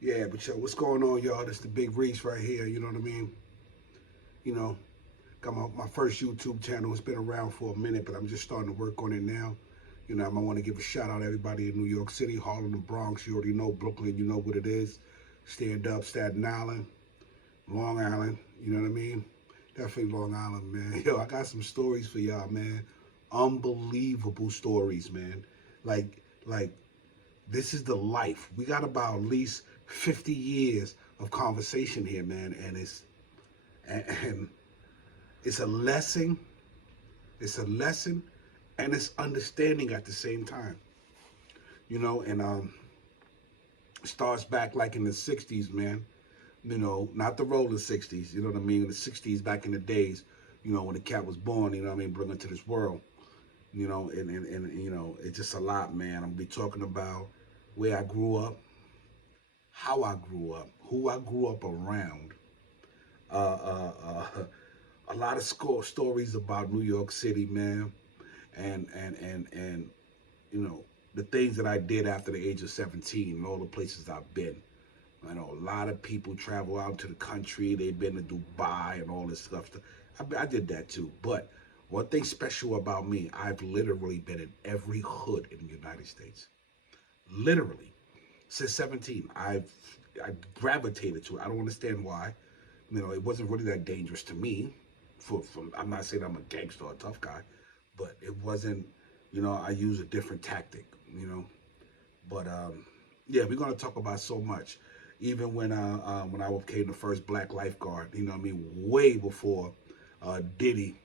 Yeah, but yo, what's going on, y'all? This the Big Reese right here. You know what I mean? You know, got my first YouTube channel. It's been around for a minute, but I'm just starting to work on it now. I want to give a shout out to everybody in New York City, Harlem, the Bronx. You already know Brooklyn. You know what it is. Stand up, Staten Island, Long Island. You know what I mean? Definitely Long Island, man. Yo, I got some stories for y'all, man. Unbelievable stories, man. Like this is the life. We got about at least 50 years of conversation here, man, and it's a lesson. It's a lesson, and it's understanding at the same time. And it starts back like in the '60s, man. Not the roller '60s. You know what I mean? In the '60s, back in the days, when the cat was born. You know what I mean? Brought into this world. And it's just a lot, man. I'm gonna be talking about where I grew up, how I grew up, who I grew up around. A lot of stories about New York City, man, and the things that I did after the age of 17 and all the places I've been. I know a lot of people travel out to the country. They've been to Dubai and all this stuff. I did that too. But one thing special about me, I've literally been in every hood in the United States. Literally. Since 17, I gravitated to it. I don't understand why. It wasn't really that dangerous to me. I'm not saying I'm a gangster or a tough guy, but it wasn't. I use a different tactic. But yeah, we're gonna talk about so much. Even when I became the first black lifeguard, what I mean, way before Diddy.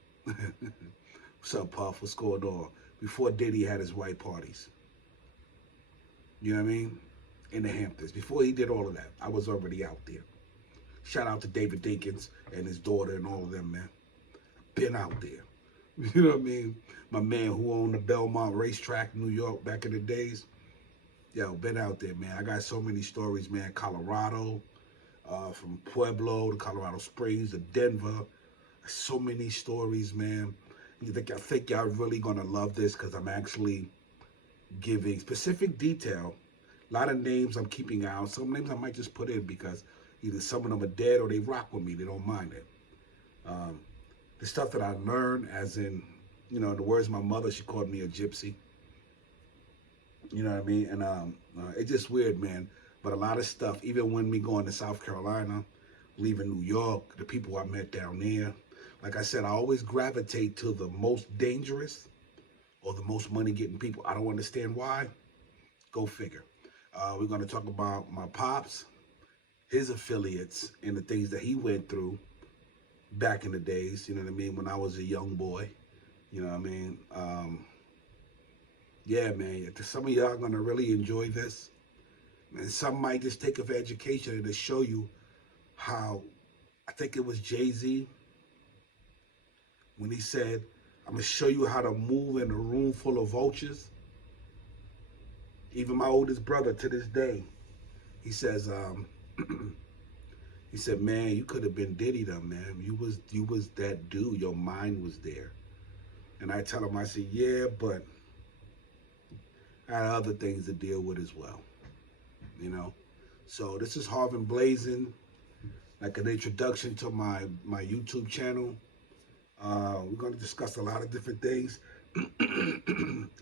What's up, Puff? What's going on? Before Diddy had his white parties. You know what I mean? In the Hamptons. Before he did all of that, I was already out there. Shout out to David Dinkins and his daughter and all of them, man. Been out there. You know what I mean? My man who owned the Belmont racetrack in New York back in the days. Yo, been out there, man. I got so many stories, man. Colorado, from Pueblo to Colorado Springs to Denver. So many stories, man. I think y'all really gonna love this because I'm actually giving specific detail. A lot of names I'm keeping out. Some names I might just put in because either some of them are dead or they rock with me. They don't mind it. Um, the stuff that I learned, as in, in the words of my mother, she called me a gypsy. You know what I mean? And it's just weird, man. But a lot of stuff, even when me going to South Carolina, leaving New York, the people I met down there, like I said, I always gravitate to the most dangerous or the most money getting people. I don't understand why. Go figure. We're going to talk about my pops, his affiliates, and the things that he went through back in the days. You know what I mean? When I was a young boy. You know what I mean? Yeah, man. Some of y'all are gonna really enjoy this, and some might just take it for education and to show you how. I think it was Jay-Z when he said, "I'm gonna show you how to move in a room full of vultures." Even my oldest brother to this day, he says, he said, "Man, you could have been Diddy, though, man. You was that dude. Your mind was there." And I tell him, I said, "Yeah, but I had other things to deal with as well." You know. So this is Harvin Blazing, like an introduction to my YouTube channel. We're going to discuss a lot of different things.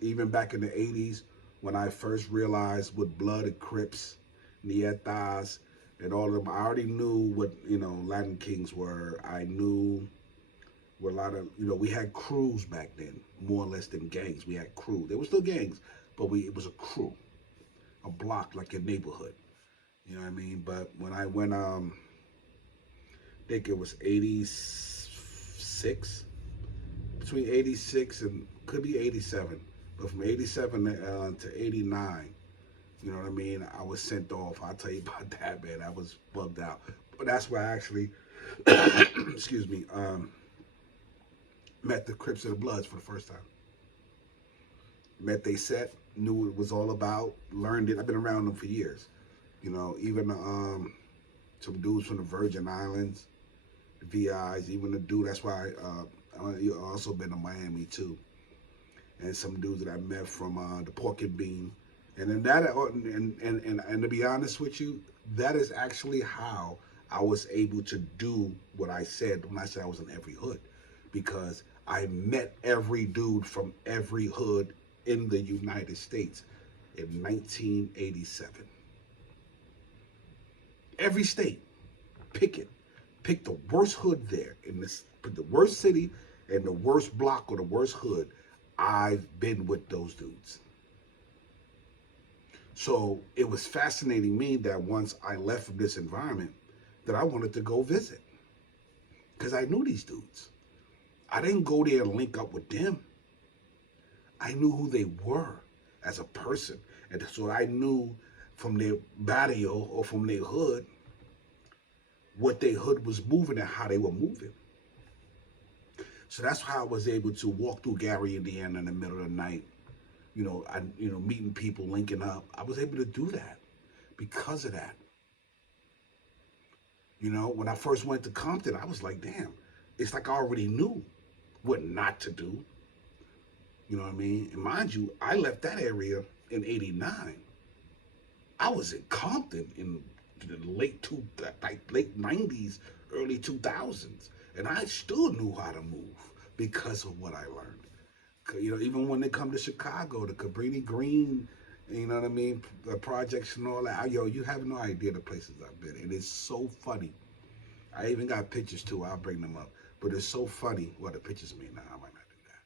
Even back in the '80s, when I first realized what Blood and Crips, Nietas, and all of them, I already knew what Latin Kings were. I knew what a lot of we had crews back then, more or less than gangs. We had crew. There were still gangs, but it was a crew, a block like your neighborhood. You know what I mean? But when I went, I think it was '86, between '86 and could be '87, but from '87 to '89, you know what I mean? I was sent off. I'll tell you about that, man. I was bugged out. But that's where I actually, excuse me, met the Crips and the Bloods for the first time. Met they set, knew what it was all about, learned it. I've been around them for years. Even some dudes from the Virgin Islands, the VIs, even the dude. That's why I also been to Miami too, and some dudes that I met from the Pork and Bean. And then that, and to be honest with you, that is actually how I was able to do what I said when I said I was in every hood, because I met every dude from every hood in the United States in 1987. Every state, pick it, pick the worst hood there in this, the worst city and the worst block or the worst hood. I've been with those dudes. So it was fascinating me that once I left from this environment, that I wanted to go visit because I knew these dudes. I didn't go there and link up with them. I knew who they were as a person. And so I knew from their barrio or from their hood what their hood was moving and how they were moving. So that's how I was able to walk through Gary, Indiana in the middle of the night, meeting people, linking up. I was able to do that because of that. When I first went to Compton, I was like, damn, it's like I already knew what not to do. You know what I mean? And mind you, I left that area in '89. I was in Compton in the late '90s, early 2000s, and I still knew how to move because of what I learned. Even when they come to Chicago, the Cabrini Green, you know what I mean, the projects and all that. You have no idea the places I've been. It is so funny. I even got pictures too. I'll bring them up. But it's so funny. Well, the pictures may not. I might not do that.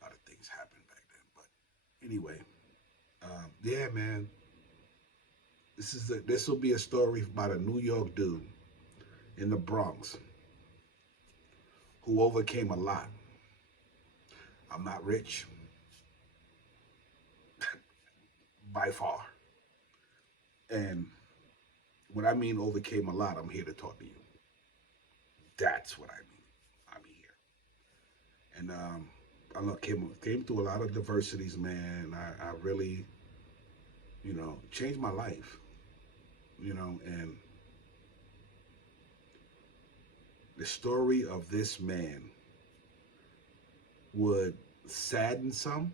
A lot of things happened back then. But anyway, yeah, man. This will be a story about a New York dude in the Bronx who overcame a lot. I'm not rich by far. And when I mean overcame a lot, I'm here to talk to you. That's what I mean. I'm here. And came through a lot of diversities, man. I really, changed my life. And the story of this man would sadden some,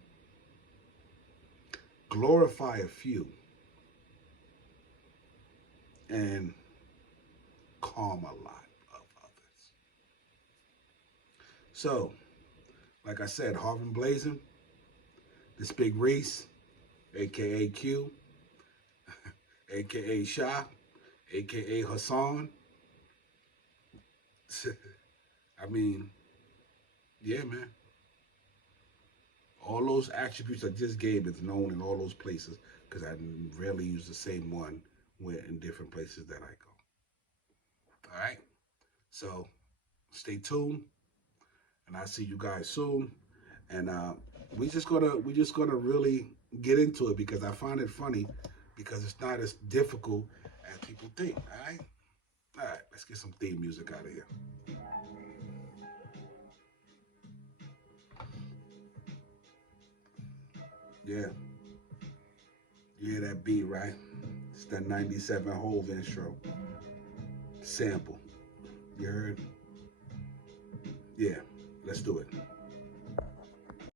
glorify a few, and calm a lot of others. So, like I said, Harvin Blazing, this Big Reese, aka Q, aka Shah, aka Hassan. I mean, yeah, man. All those attributes I just gave is known in all those places because I rarely use the same one in different places that I go. All right. So stay tuned, and I'll see you guys soon. And we just gonna really get into it because I find it funny because it's not as difficult as people think. All right. All right. Let's get some theme music out of here. Yeah. Yeah, that beat, right? It's that 97 Hove intro. Sample. You heard? Yeah. Let's do it.